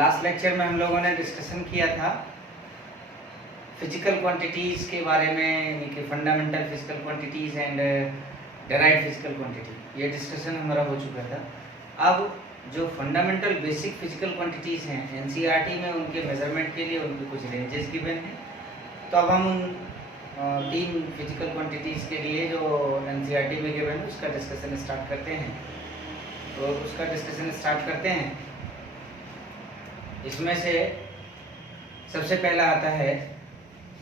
Last lecture में हम लोगों ने डिस्कशन किया था फिजिकल क्वांटिटीज़ के बारे में, यानी कि fundamental physical quantities and derived physical quantity. ये डिस्कशन हमारा हो चुका था। अब जो फंडामेंटल बेसिक फिजिकल क्वांटिटीज़ हैं एनसीईआरटी में, उनके मेजरमेंट के लिए उनके कुछ रेंजेस गिवन हैं। तो अब हम उन तीन फिजिकल क्वांटिटीज़ के लिए जो एनसीईआरटी में गिवन है उसका डिस्कशन स्टार्ट करते हैं। तो उसका डिस्कशन स्टार्ट करते हैं। इसमें से सबसे पहला आता है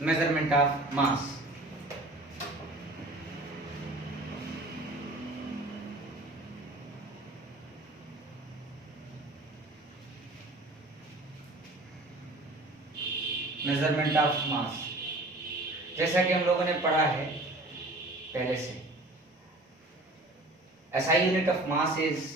measurement of mass. Measurement of mass, जैसा कि हम लोगों ने पढ़ा है पहले से, SI unit of mass is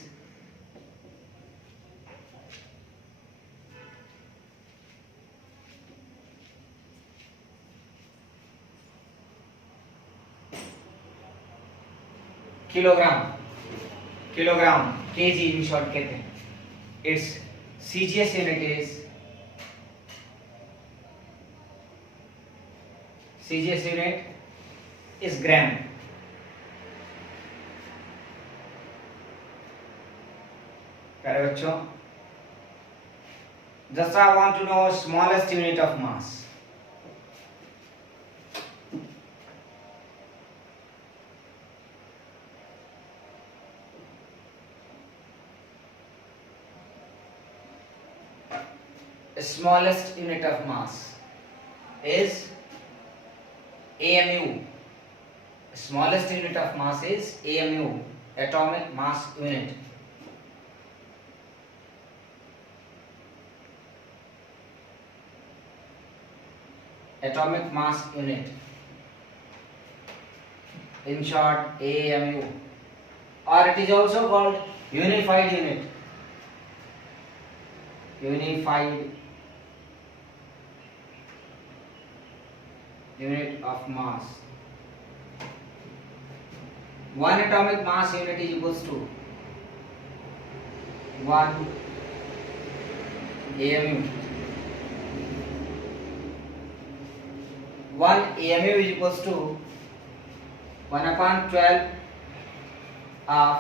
kilogram KG in short कहते हैं। It's CGS unit is gram. प्यारे बच्चों, just I want to know smallest unit of mass. Smallest unit of mass is AMU. Smallest unit of mass is AMU, atomic mass unit. Atomic mass unit, in short AMU, or it is also called unified unit. Unified unit of mass. One atomic mass unit is equals to 1 AMU. 1 AMU is equals to 1/12 of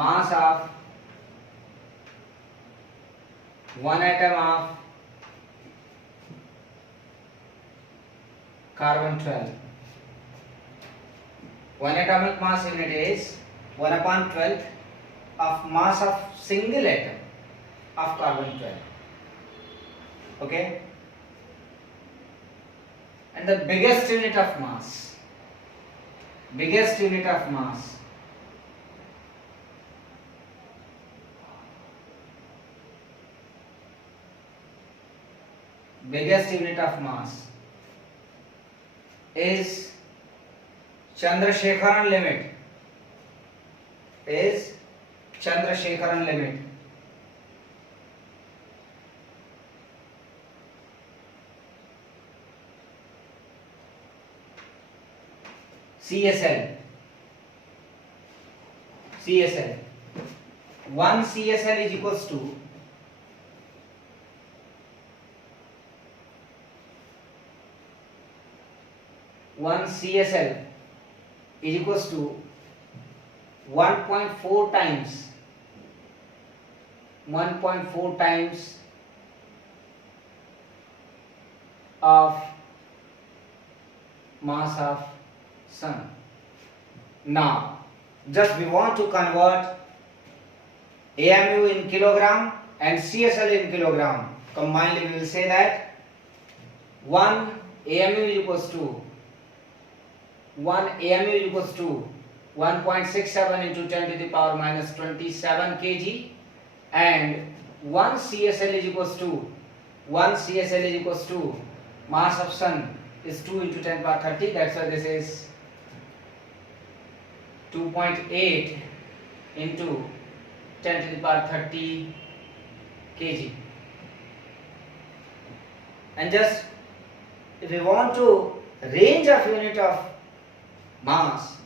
mass of one atom of carbon 12. One atomic mass unit is 1/12 of mass of single atom of carbon 12. Okay? And the biggest unit of mass, biggest unit of mass is Chandrasekharan limit, is Chandrasekharan limit. CSL. 1 CSL is equals to 1 CSL is equals to 1.4 times 1.4 times of mass of sun. Now just we want to convert AMU in kilogram and CSL in kilogram. Combinedly we will say that 1 AMU is equals to 1.67 into 10 to the power minus 27 kg, and 1 CSL is equals to mass of sun is 2 into 10 power 30. That's why this is 2.8 into 10 to the power 30 kg. And just if we want to range of unit of mass,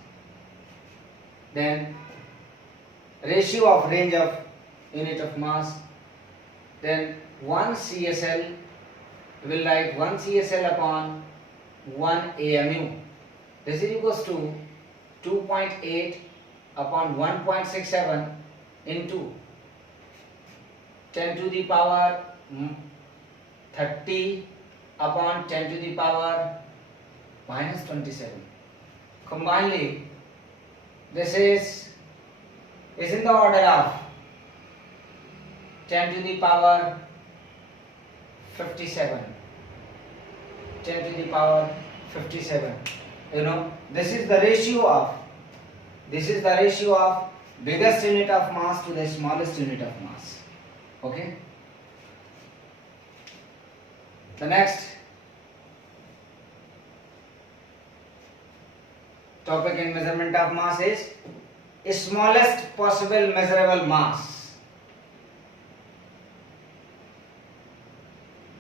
then ratio of range of unit of mass, then 1 CSL, will write 1 CSL upon 1 AMU. This is equals to 2.8 upon 1.67 into 10 to the power 30 upon 10 to the power minus 27. Combinedly, this is in the order of 10 to the power 57. 10 to the power 57. This is the ratio of biggest unit of mass to the smallest unit of mass. Okay. The next topic in measurement of mass is smallest possible measurable mass.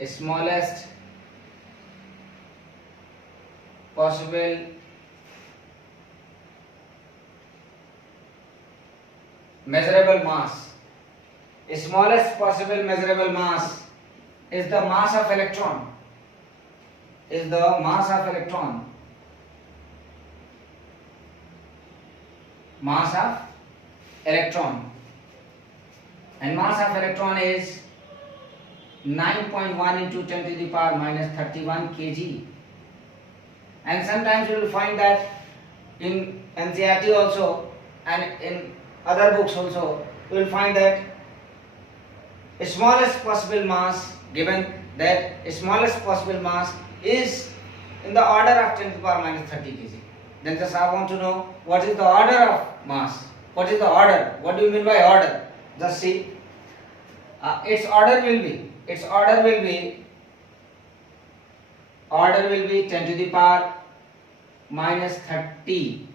Smallest possible measurable mass. Smallest possible measurable mass is the mass of electron. Mass of electron. And mass of electron is 9.1 into 10 to the power minus 31 kg. And sometimes you will find that in NCERT also and in other books also, you will find that smallest possible mass, given that smallest possible mass is in the order of 10 to the power minus 30 kg. Then just I want to know what is the order of mass. What is the order? What do you mean by order? Just see. Its order will be 10 to the power minus 30,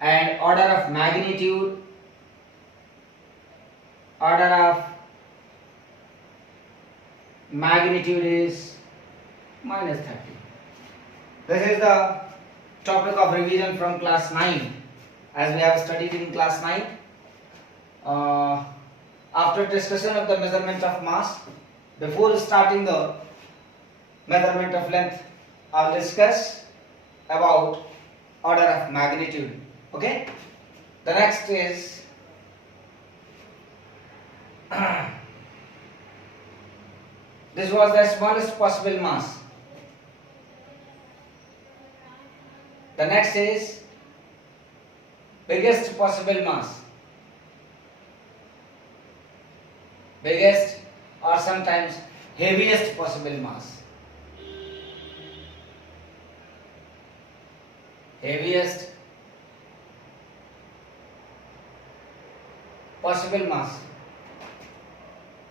and order of magnitude is minus 30. This is the topic of revision from class 9, as we have studied in class 9. After discussion of the measurement of mass, before starting the measurement of length, I will discuss about order of magnitude. Okay. The next is this was the smallest possible mass. The next is biggest possible mass. Biggest or sometimes heaviest possible mass. Heaviest possible mass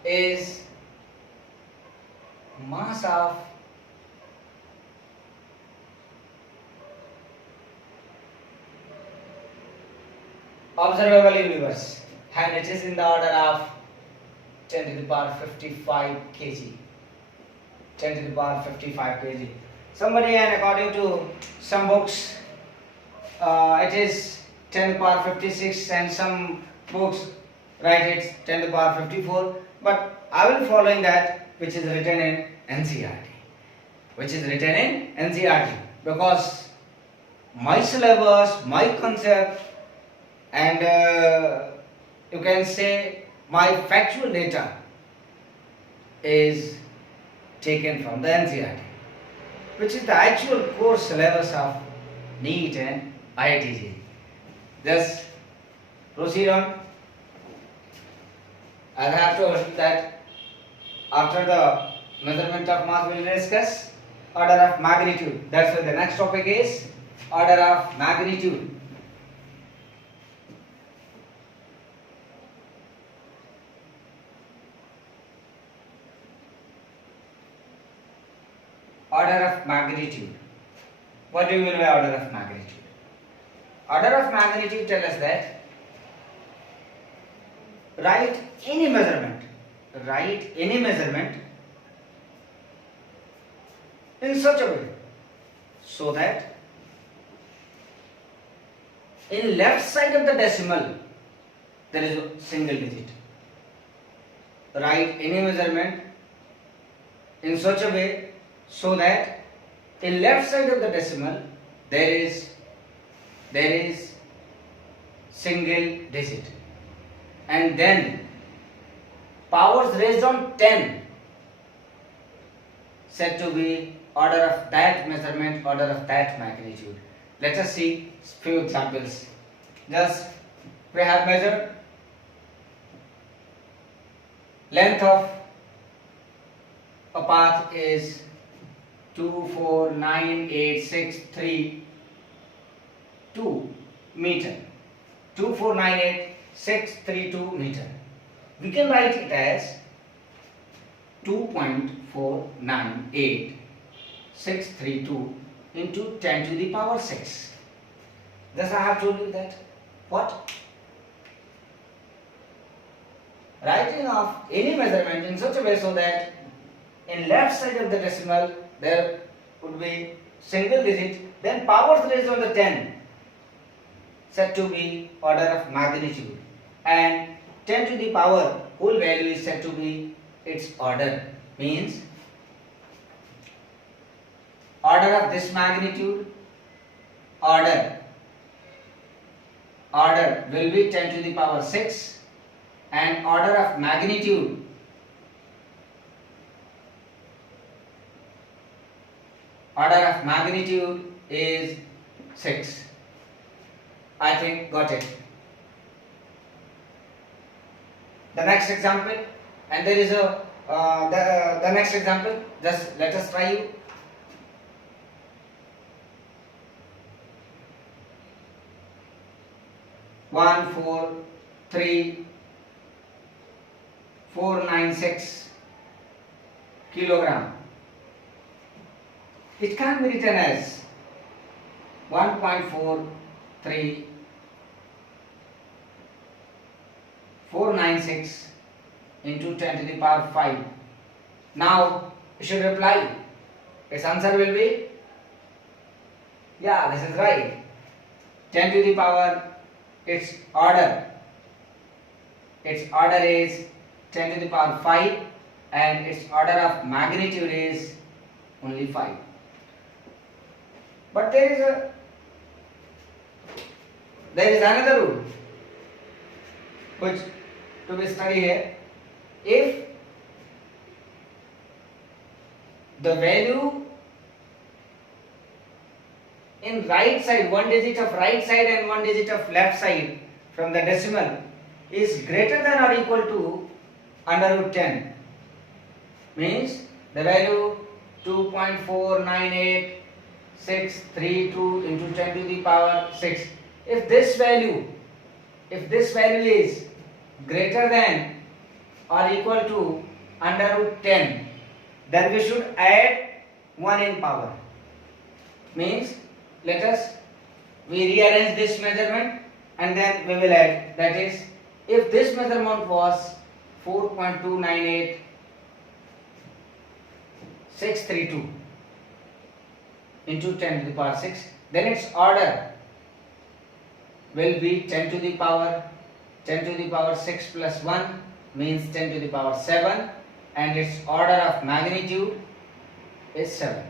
is mass of observable universe, and it is in the order of 10 to the power 55 kg. 10 to the power 55 kg. Somebody, and according to some books, it is 10 to the power 56, and some books write it 10 to the power 54. But I will following that which is written in NCERT. Because my syllabus, my concept, and you can say my factual data is taken from the NCERT, which is the actual core syllabus of NEET and IIT. Just proceed on. I have told that after the measurement of mass we will discuss order of magnitude. That's why the next topic is order of magnitude. Order of magnitude. What do you mean by order of magnitude? Order of magnitude tells us that write any measurement in such a way so that in left side of the decimal there is a single digit. Write any measurement in such a way so that in left side of the decimal there is single digit, and then powers raised on 10 said to be order of that measurement, order of that magnitude. Let us see few examples. Just we have measured length of a path is 2498632 meter. 2498632 meter. We can write it as 2.498632 into 10 to the power 6. Thus I have told you that what? Writing of any measurement in such a way so that in left side of the decimal there would be single digit, then powers raised on the 10 said to be order of magnitude, and 10 to the power whole value is said to be its order. Means order of this magnitude, order will be 10 to the power 6, and order of magnitude is 6. I think got it. The next example, and there is a the next example, just let us try you. One, 4, 3, 496 kilogram. It can be written as 1.496 into 10 to the power 5. Now you should reply. Its answer will be, yeah, this is right. 10 to the power, its order is 10 to the power 5, and its order of magnitude is only 5. But there is another rule which to be studied here. If the value in right side, one digit of right side and one digit of left side from the decimal is greater than or equal to under root 10, means the value 2.498632 into 10 to the power 6. If this value is greater than or equal to under root 10, then we should add 1 in power. Means we rearrange this measurement and then we will add. That is, if this measurement was 4.298632 into 10 to the power 6, then its order will be 10 to the power 6 plus 1, means 10 to the power 7, and its order of magnitude is 7.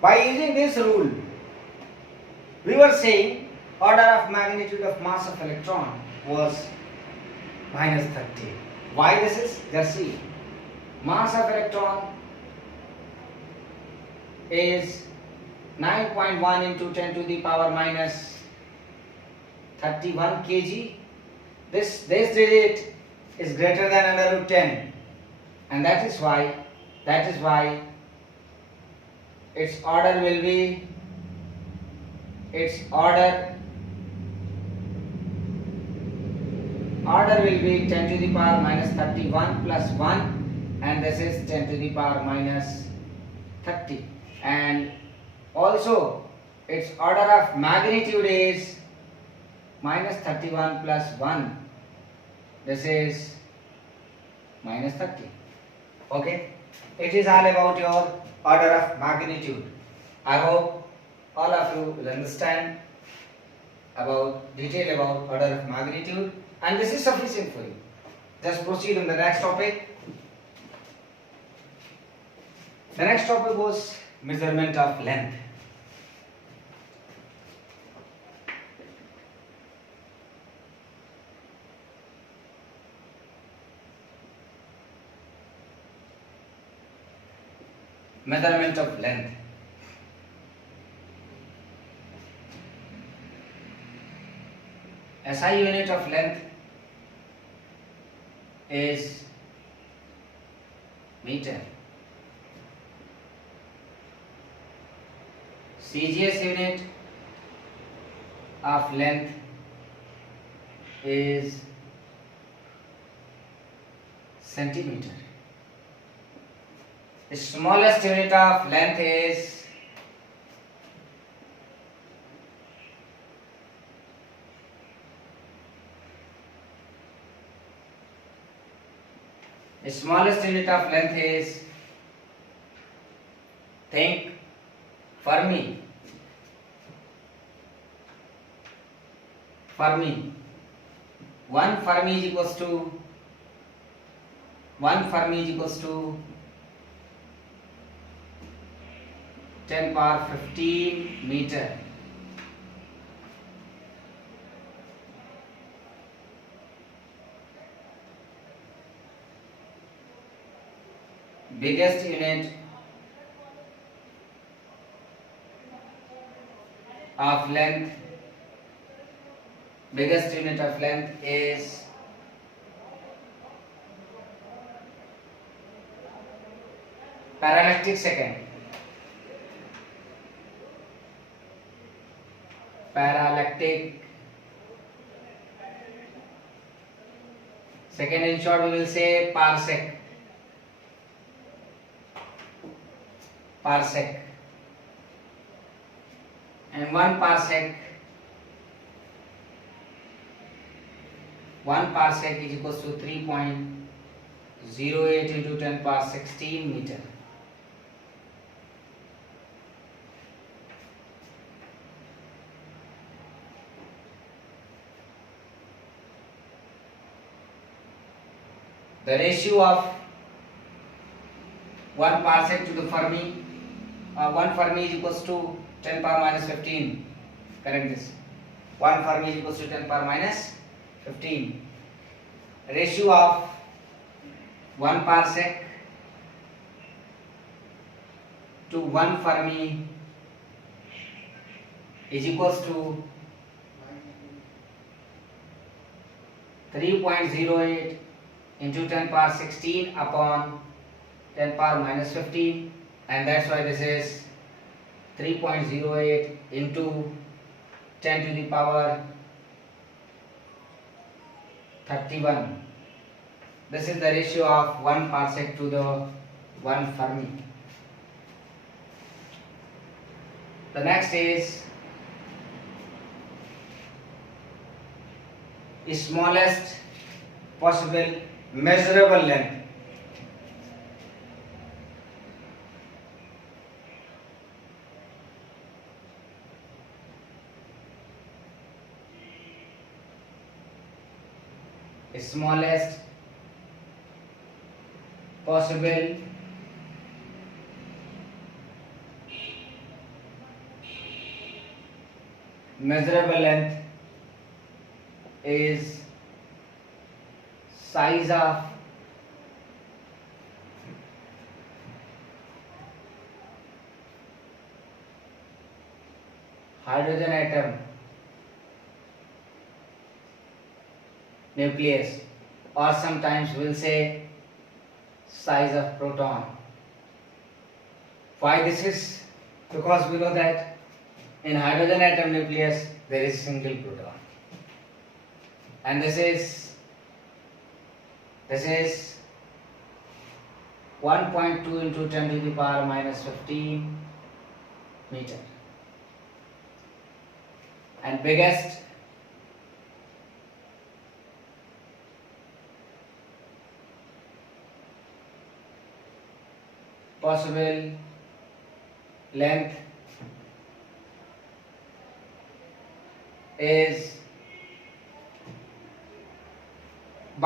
By using this rule, we were saying order of magnitude of mass of electron was minus 30. Why this is? Just see. Mass of electron is 9.1 into 10 to the power minus 31 kg. This digit is greater than under root 10, and that is why its order will be 10 to the power minus 31 plus 1, and this is 10 to the power minus 30, and also its order of magnitude is minus 31 plus 1, this is minus 30. Okay, it is all about your order of magnitude. I hope all of you will understand about detail about order of magnitude, and this is sufficient for you. Just proceed on the next topic. The next topic was measurement of length. Measurement of length. SI unit of length is meter. CGS unit of length is centimeter. The smallest unit of length is think Fermi. One Fermi is equals to 10 power 15 meter. Biggest unit of length is parallactic second. Second, in short, we will say parsec. And one parsec is equals to 3.08 into 10 power 16 meter. The ratio of 1 parsec to the Fermi, 1 Fermi is equals to 10 power minus 15. Correct this. 1 Fermi is equals to 10 power minus 15. Ratio of 1 parsec to 1 Fermi is equals to 3.08 into 10 power 16 upon 10 power minus 15, and that's why this is 3.08 into 10 to the power 31. This is the ratio of 1 parsec to the 1 Fermi. The next is smallest possible measurable length. Smallest possible measurable length is size of hydrogen atom nucleus, or sometimes we'll say size of proton. Why this is? Because we know that in hydrogen atom nucleus there is single proton, and this is 1.2 into 10 to the power minus 15 meter, and biggest possible length is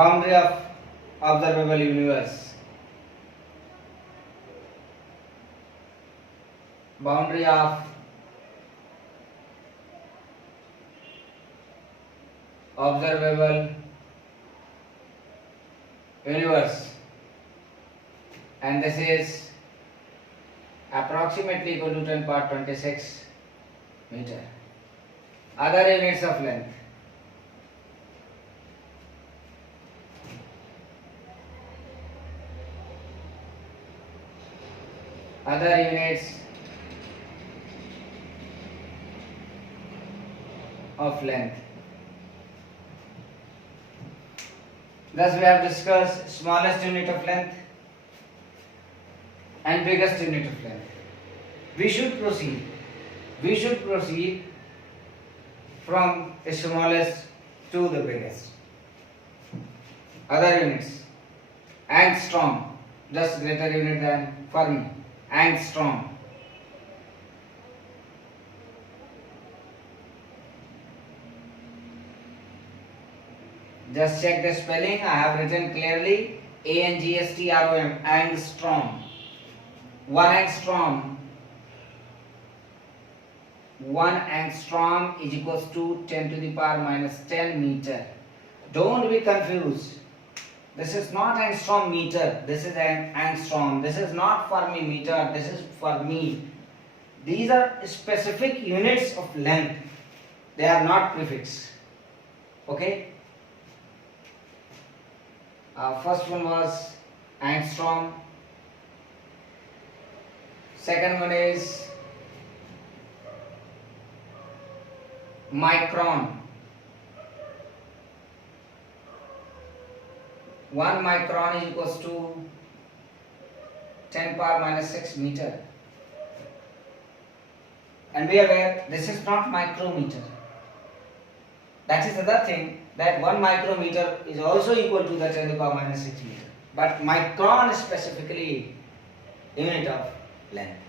boundary of observable universe. Boundary of observable universe, and this is approximately equal to 10 power 26 meter. Other units of length. Other units of length. Thus we have discussed smallest unit of length and biggest unit of length. We should proceed from the smallest to the biggest. Other units. Angstrom, just greater unit than Fermi. Angstrom. Just check the spelling. I have written clearly ANGSTROM, angstrom. 1 angstrom is equals to 10 to the power minus 10 meter. Don't be confused. This is not angstrom meter. This is an angstrom. This is not Fermi meter. This is Fermi. These are specific units of length. They are not prefix. Okay. First one was angstrom. Second one is micron. 1 micron is equals to 10 power minus 6 meter. And be aware, this is not micrometer. That is the other thing, that 1 micrometer is also equal to the 10 to the power minus 6 meter. But micron is specifically unit of length.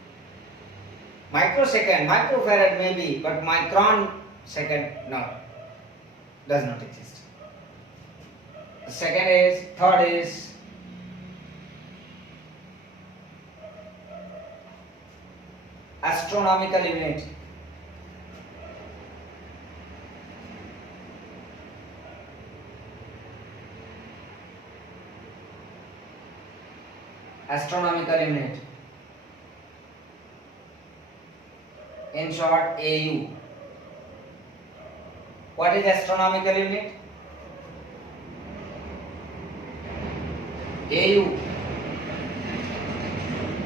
Microsecond, microfarad maybe, but micron second does not exist. The third is astronomical unit. Astronomical unit. In short, AU. What is astronomical unit? AU.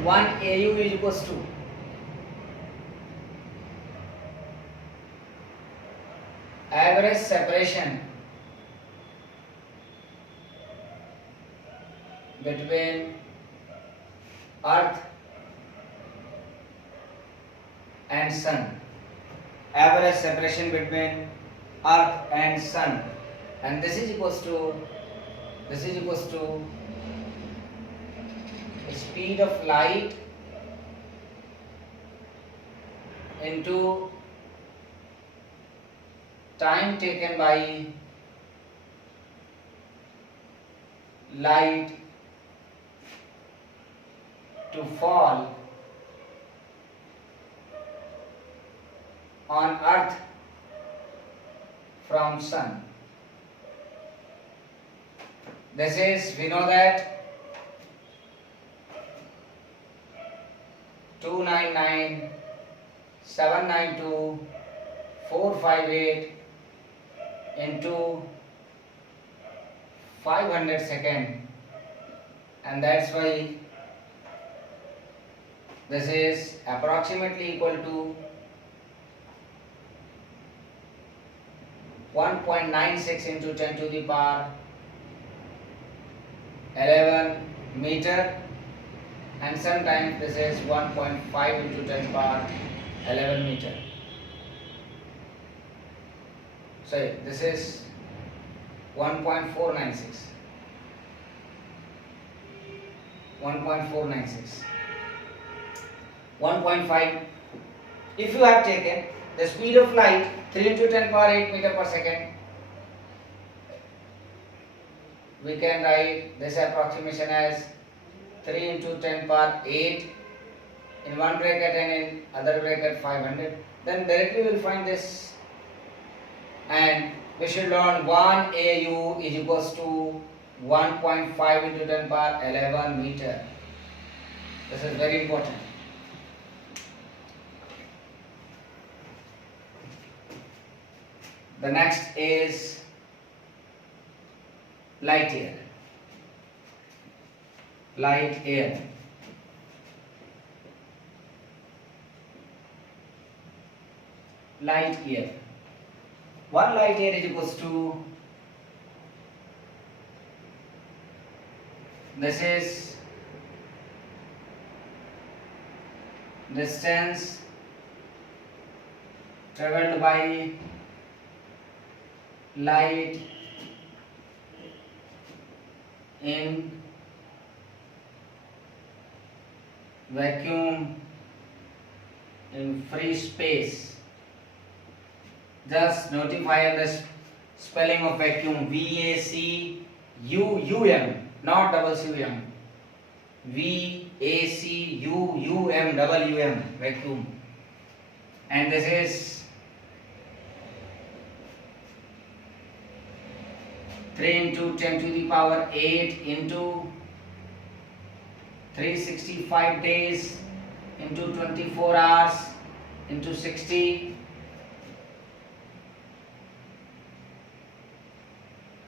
1 AU is equals to average separation between Earth and Sun. Average separation between Earth and Sun, and this is equals to speed of light into time taken by light to fall on Earth from Sun. This is, we know that 299,792,458 into 500 second, and that's why this is approximately equal to 1.96 into 10 to the power 11 meter, and sometimes this is 1.5 into 10 power 11 meter. So this is 1.496. 1.5. If you have taken the speed of light 3 into 10 power 8 meter per second, we can write this approximation as 3 into 10 power 8 in one bracket and in other bracket 500. Then directly we will find this, and we should learn 1 AU is equals to 1.5 into 10 power 11 meter. This is very important. The next is light year. Light year. Light year. 1 light year is equals to, this is distance traveled by light in vacuum in free space. Just notify the spelling of vacuum, VACUUM, not double CUM. VACUUM, double UM, vacuum. And this is 3 into 10 to the power 8 into 365 days into 24 hours into 60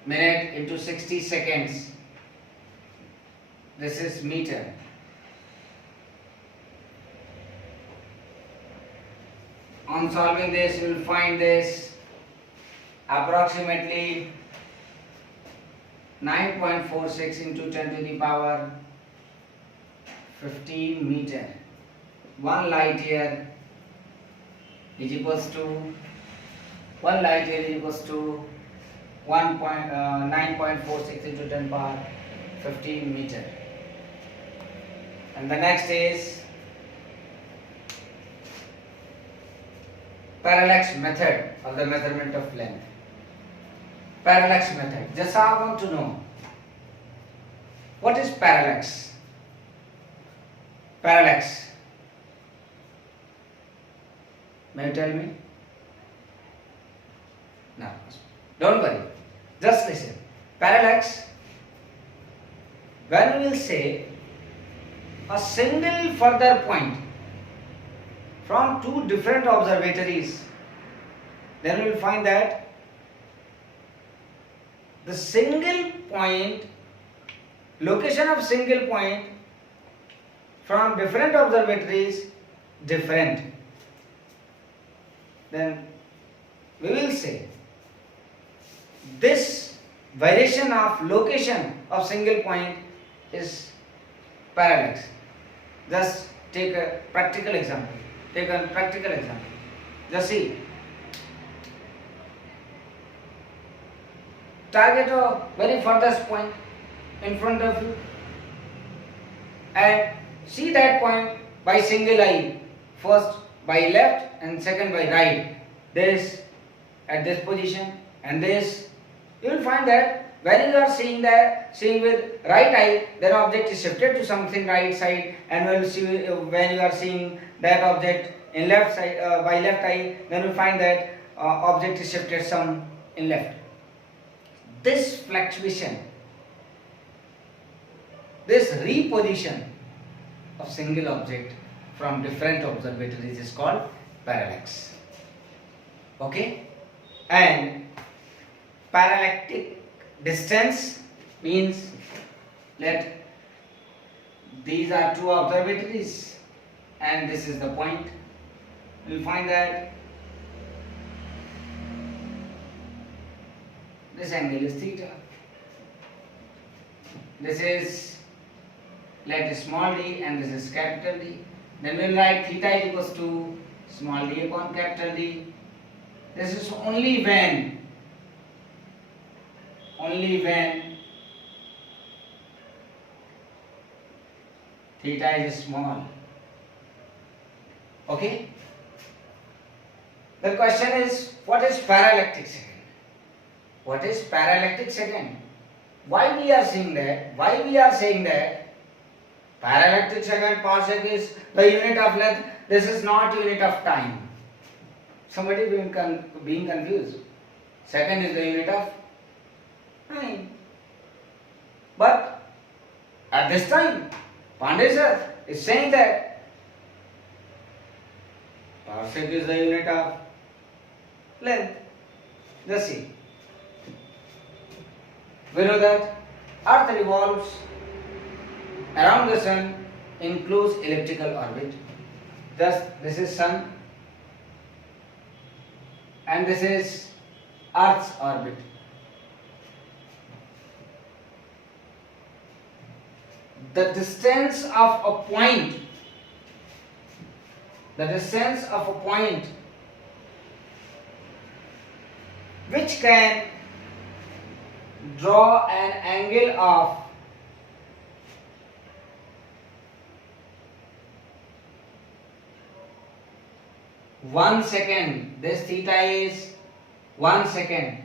minute into 60 seconds. This is meter. On solving this, you will find this approximately 9.46 into 10 to the power 15 meter. 1 light year is equals to 9.46 into 10 power 15 meter. And the next is parallax method of the measurement of length. Parallax method. Just I want to know, what is parallax? Parallax. May you tell me? No. Don't worry. Just listen. Parallax, when we will say a single further point from two different observatories, then we will find that the single point, location of single point from different observatories different. Then we will say this variation of location of single point is parallax. Just take a practical example. Just see. Target a very furthest point in front of you and see that point by single eye. First by left and second by right. This at this position and this. You will find that when you are seeing with right eye, then object is shifted to something right side, and when you are seeing that object in left side by left eye, then you find that object is shifted some in left. This fluctuation, this reposition of single object from different observatories is called parallax. Okay, and parallactic distance means let these are two observatories and this is the point. We will find that this angle is theta. This is, let small d and this is capital D. Then we will write theta is equals to small d upon capital D. This is only when theta is small. Okay? The question is, what is parallactic second? What is parallactic second? why we are saying that? Why we are saying that paraelectric second parsec is the unit of length? This is not unit of time. Somebody being confused. Second is the unit of time. But at this time, Pandey sir is saying that parsec is the unit of length. Just see. We know that Earth revolves around the Sun in close elliptical orbit. Thus, this is Sun and this is Earth's orbit. The distance of a point, which can draw an angle of 1 second. This theta is 1 second.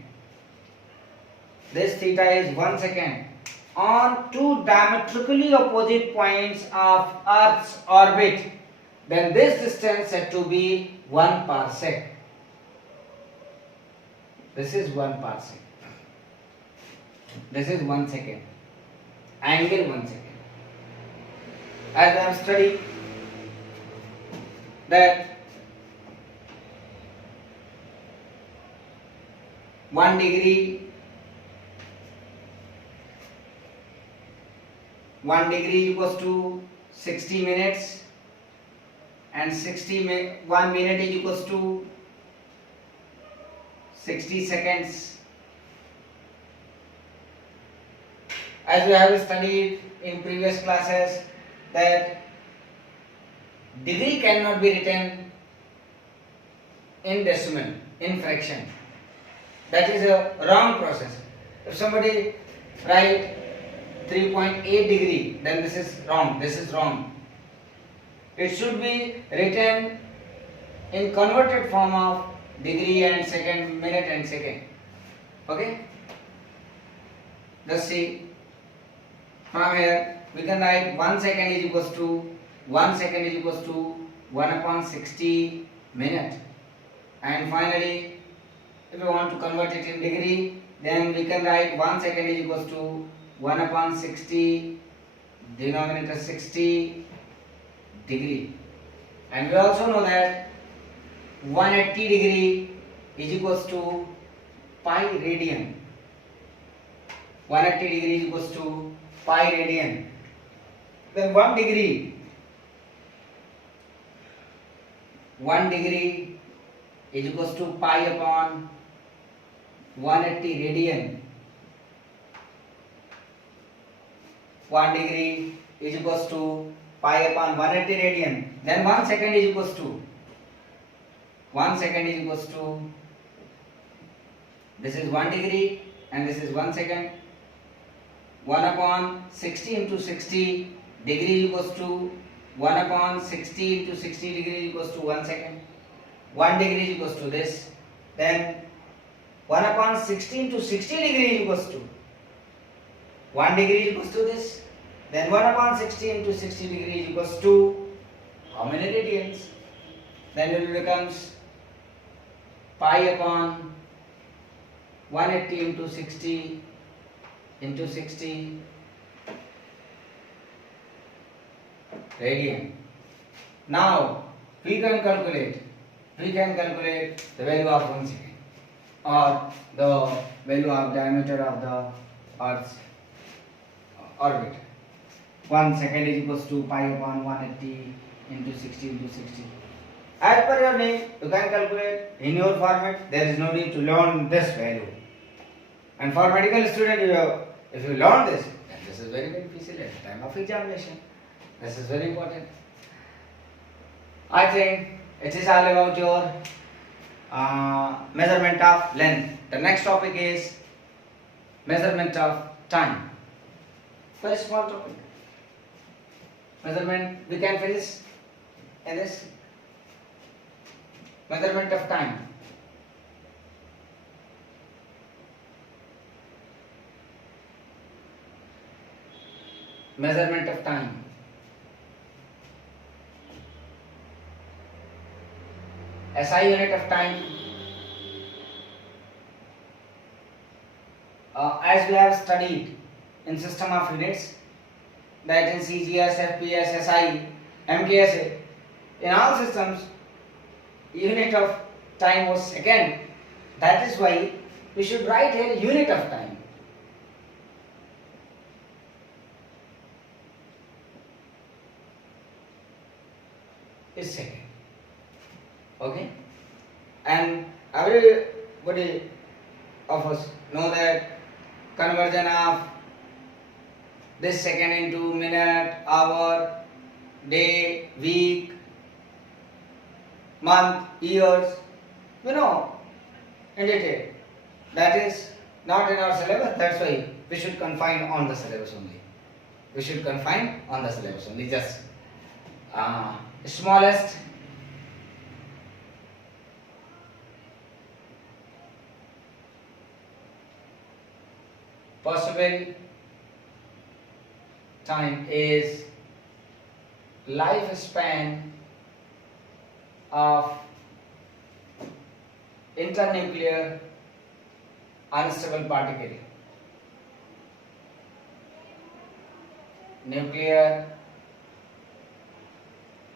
This theta is 1 second on two diametrically opposite points of Earth's orbit. Then this distance said to be 1 parsec. This is 1 parsec. This is 1 second. Angle 1 second. As I have studied that 1 degree equals to 60 minutes and 1 minute is equals to 60 seconds. As we have studied in previous classes that degree cannot be written in decimal, in fraction. That is a wrong process. If somebody write 3.8 degree, then this is wrong. This is wrong. It should be written in converted form of degree and second, minute and second. Okay? Just see. From here, we can write 1 second is equals to 1 upon 60 minute. And finally, if we want to convert it in degree, then we can write 1 second is equals to 1 upon 60, denominator 60 degree. And we also know that 180 degree is equals to pi radian. 180 degree is equals to pi radian. Then 1 degree is equals to pi upon 180 radian. 1 degree is equals to pi upon 180 radian. Then 1 second is equals to this is 1 degree and this is 1 second. 1 upon 60 into 60 degree equals to 1 upon 60 into 60 degree equals to 1 second. 1 degree equals to this. Then 1 upon 60 into 60 degree equals to 1 degree equals to this. Then 1 upon 60 into 60 degree equals to how many radians? Then it becomes pi upon 180 into 60 radian. Now we can calculate the value of 1 second or the value of diameter of the Earth's orbit. 1 second is equals to pi upon 180 into 60. As per your name, you can calculate in your format. There is no need to learn this value. And for medical student, if you learn this, then this is very beneficial at the time of examination. This is very important. I think it is all about your measurement of length. The next topic is measurement of time. Very small topic. Measurement, we can finish in this. Measurement of time. measurement of time. SI unit of time, as we have studied in system of units, that in CGS, FPS, SI, MKS, in all systems, unit of time was second. That is why we should write here unit of time. Is second. Okay? And everybody of us know that conversion of this second into minute, hour, day, week, month, years, we know in detail. That is not in our syllabus, that's why we should confine on the syllabus only. We should confine on the syllabus only, just smallest possible time is lifespan of internuclear unstable particle. Nuclear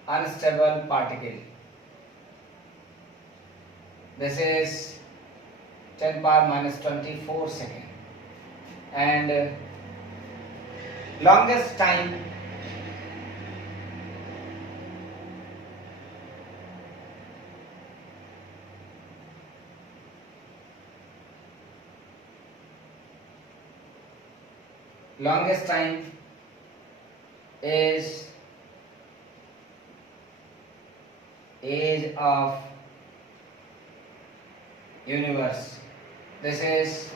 unstable particle. This is 10 power minus 24 second. And longest time is age of universe. This is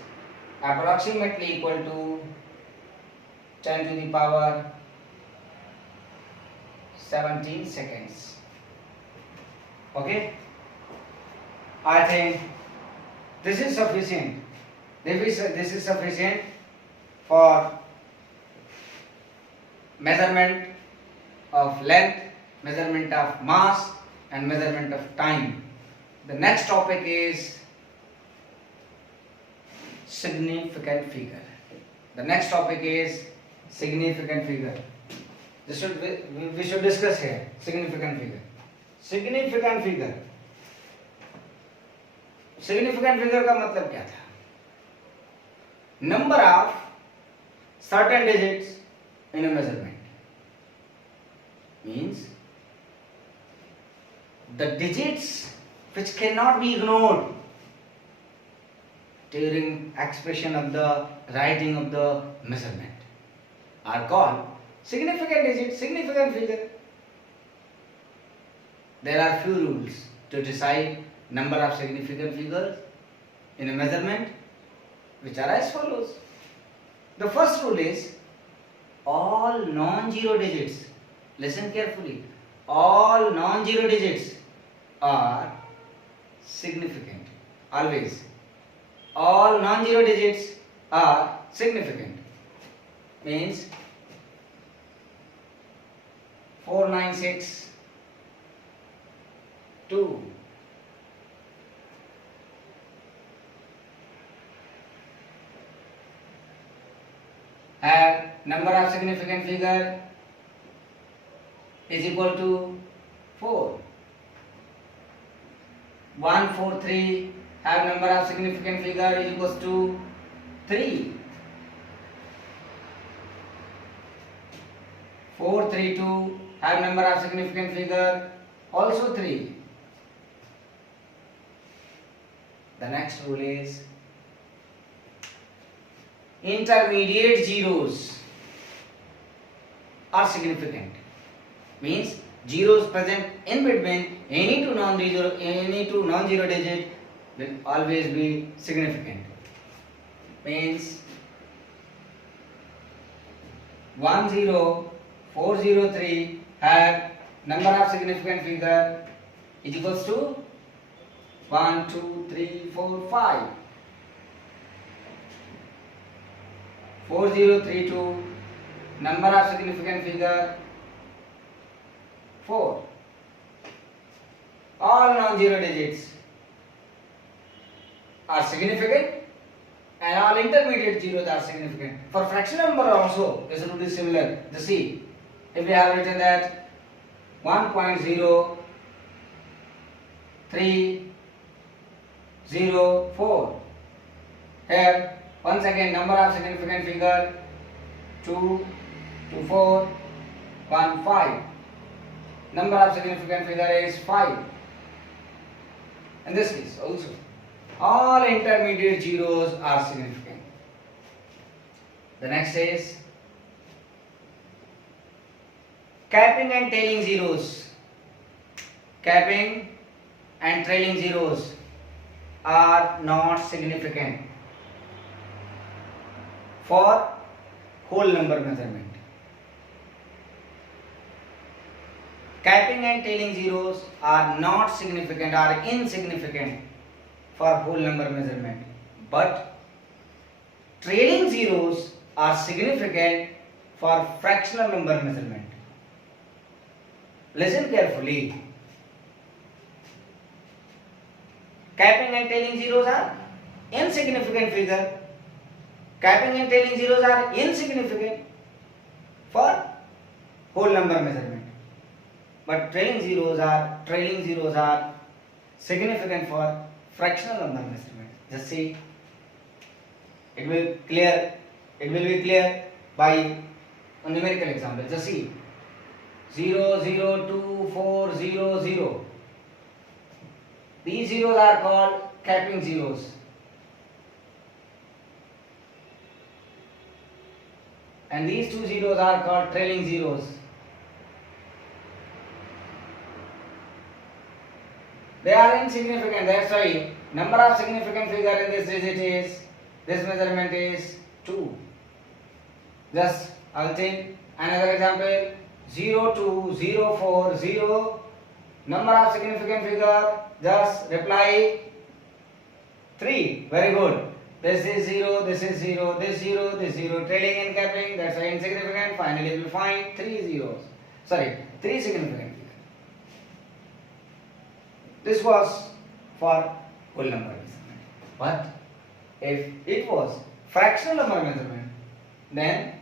approximately equal to 10 to the power 17 seconds. Okay? I think this is sufficient. This is sufficient for measurement of length, measurement of mass, and measurement of time. The next topic is significant figure. The next topic is significant figure. We should discuss here significant figure. Significant figure. Significant figure का मतलब क्या था? Number of certain digits in a measurement means the digits which cannot be ignored during expression of the writing of the measurement are called significant digits, significant figure. There are few rules to decide number of significant figures in a measurement, which are as follows. The first rule is all non-zero digits, listen carefully, all non-zero digits are significant, always. All non-zero digits are significant. Means 496, 2, have number of significant figure is equal to 4. 143 have number of significant figure is equals to 3. 432 have number of significant figure also 3. The next rule is intermediate zeros are significant. Means zeros present in between any two non-zero digit will always be significant. Means 10403 have number of significant figure is equals to 1, 2, 3, 4, 5. 4032 number of significant figure 4. All non-zero digits are significant and all intermediate zeros are significant. For fractional number also this would be similar. Just see, if we have written that 1.0304, here once again number of significant figure 2, 2, 4, 1, 5. Number of significant figure is 5. In this case also, all intermediate zeros are significant. The next is capping and trailing zeros. Capping and trailing zeros are not significant for whole number measurement. Capping and trailing zeros are not significant or insignificant for whole number measurement, but trailing zeros are significant for fractional number measurement. Listen carefully. Capping and trailing zeros are insignificant figure. Capping and trailing zeros are insignificant for whole number measurement. But trailing zeros are significant for fractional number measurement. Just see, it will be clear by a numerical example. Just see, 0, 0, 2, 4, 0, 0. These zeros are called capping zeros. And these two zeros are called trailing zeros. They are insignificant. That's why number of significant figure in this digit is, this measurement is 2. Just I'll take another example. 0, 2, 0, 4, 0. Number of significant figure, just reply 3. Very good. This is 0, this is 0, this 0, this 0. Trailing and capping, that's why insignificant. Finally we will find 3 zeros. Sorry, 3 significant. This was for whole number measurement. But if it was fractional number measurement, then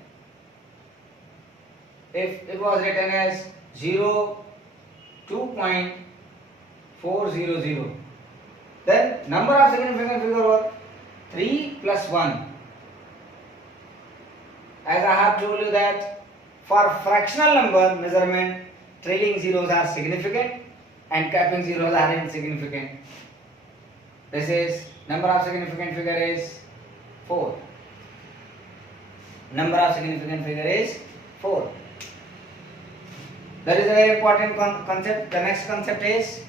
if it was written as 0, 2.400, then number of significant figure was 3 plus 1. As I have told you that for fractional number measurement, trailing zeros are significant and capping zeros are insignificant. This is number of significant figure is 4. Number of significant figure is 4. That is a very important concept. The next concept is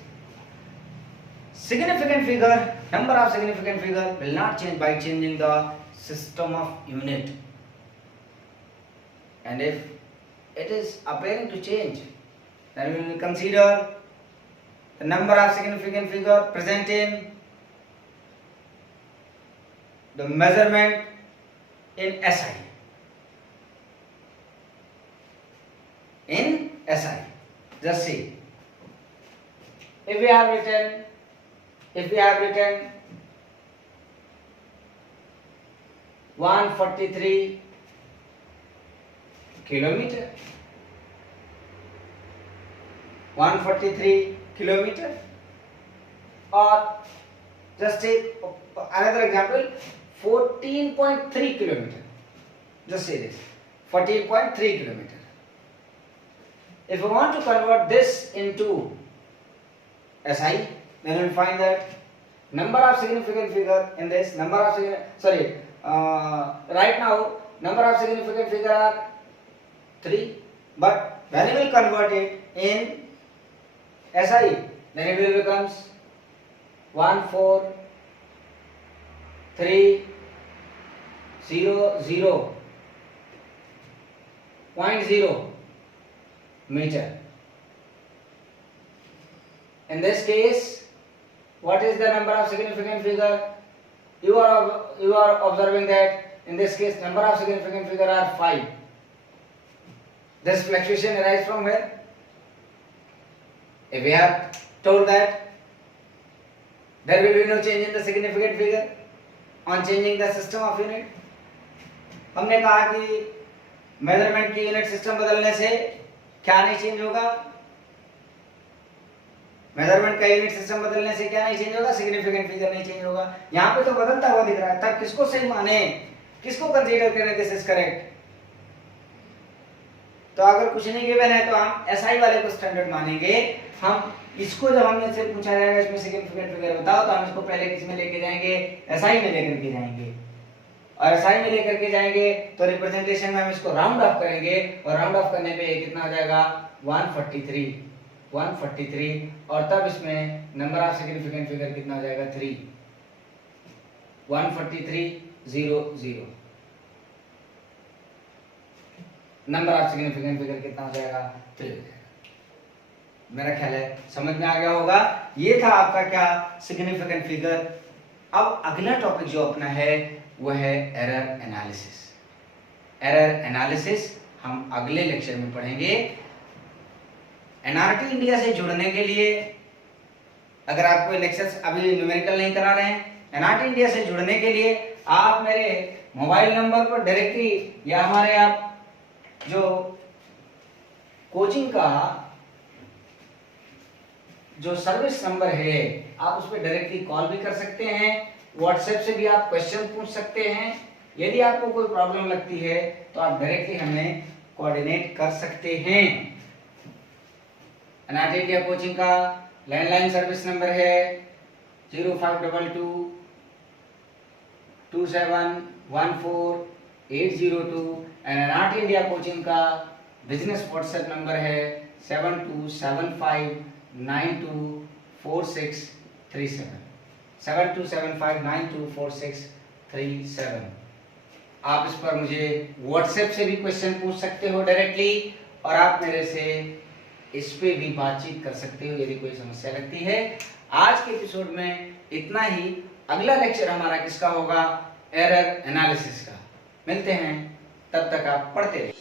significant figure. Number of significant figure will not change by changing the system of unit. And if it is appearing to change, then we will consider the number of significant figure present in the measurement in SI. In SI, just see, if we have written 143 kilometer, 143 kilometer, or just take another example, 14.3 kilometer. Just say this, 14.3 kilometer. If we want to convert this into SI, then we will find that number of significant figure in this, right now number of significant figure are 3, but when we will convert it in SI, then it will becomes 14300.0 meter. In this case, what is the number of significant figure? You are observing that in this case number of significant figure are 5. This fluctuation arises from where? If we have told that there will be no change in the significant figure on changing the system of unit, हमने कहा कि measurement की unit system बदलने से क्या नहीं change होगा? Measurement का यूनिट सिस्टम बदलने से क्या नहीं चेंज होगा? सिग्निफिकेंट फिगर नहीं चेंज होगा। यहाँ पे तो बदलता हुआ दिख रहा है, तब किसको सही माने, किसको कंसीडर करें दिस इज करेक्ट? तो अगर कुछ नहीं गिवन है तो हम एसआई वाले को स्टैंडर्ड मानेंगे। हम इसको जब हमने से पूछा जाएगा इसमें सिग्निफिकेंट फिगर बताओ, तो हम इसको पहले किस में लेके जाएंगे? एसआई में लेकर के जाएंगे। और एसआई में लेकर के जाएंगे तो रिप्रेजेंटेशन में हम इसको राउंड ऑफ करेंगे, और राउंड ऑफ करने पे कितना हो जाएगा? 143, और तब इसमें नंबर ऑफ सिग्निफिकेंट फिगर कितना हो जाएगा? 3, 14300। नंबर ऑफ सिग्निफिकेंट फिगर कितना हो जाएगा? 3। मेरा ख्याल है समझ में आ गया होगा। ये था आपका क्या? Significant figure. अब अगला टॉपिक जो अपना है वो है एरर एनालिसिस। एरर एनालिसिस हम अगले लेक्चर में पढ़ेंगे। एनआरटी इंडिया से जुड़ने के लिए, अगर आप कोई लेक्चर्स अभी न्यूमेरिकल नहीं करा रहे हैं, एनआरटी इंडिया से जुड़ने के लिए आप मेरे मोबाइल नंबर पर डायरेक्टली या हमारे आप जो कोचिंग का जो सर्विस नंबर है आप उस पर डायरेक्टली कॉल भी कर सकते हैं, व्हाट्सएप से भी आप क्वेश्चन पूछ सकते हैं। यदि आपको कोई प्रॉब्लम लगती है तो आप डायरेक्टली हमें कोऑर्डिनेट कर सकते हैं। एनआरटी इंडिया कोचिंग का लैंडलाइन सर्विस नंबर है 0522 2714 एंड एनआरटी इंडिया कोचिंग का बिजनेस व्हाट्सएप नंबर है 7275924637 7275924637। आप इस पर मुझे व्हाट्सएप से भी क्वेश्चन पूछ सकते हो डायरेक्टली, और आप मेरे से इस पे भी बातचीत कर सकते हो यदि कोई समस्या लगती है। आज के एपिसोड में इतना ही। अगला लेक्चर हमारा किसका होगा? एरर एनालिसिस का। मिलते हैं, तब तक आप पढ़ते रहिए।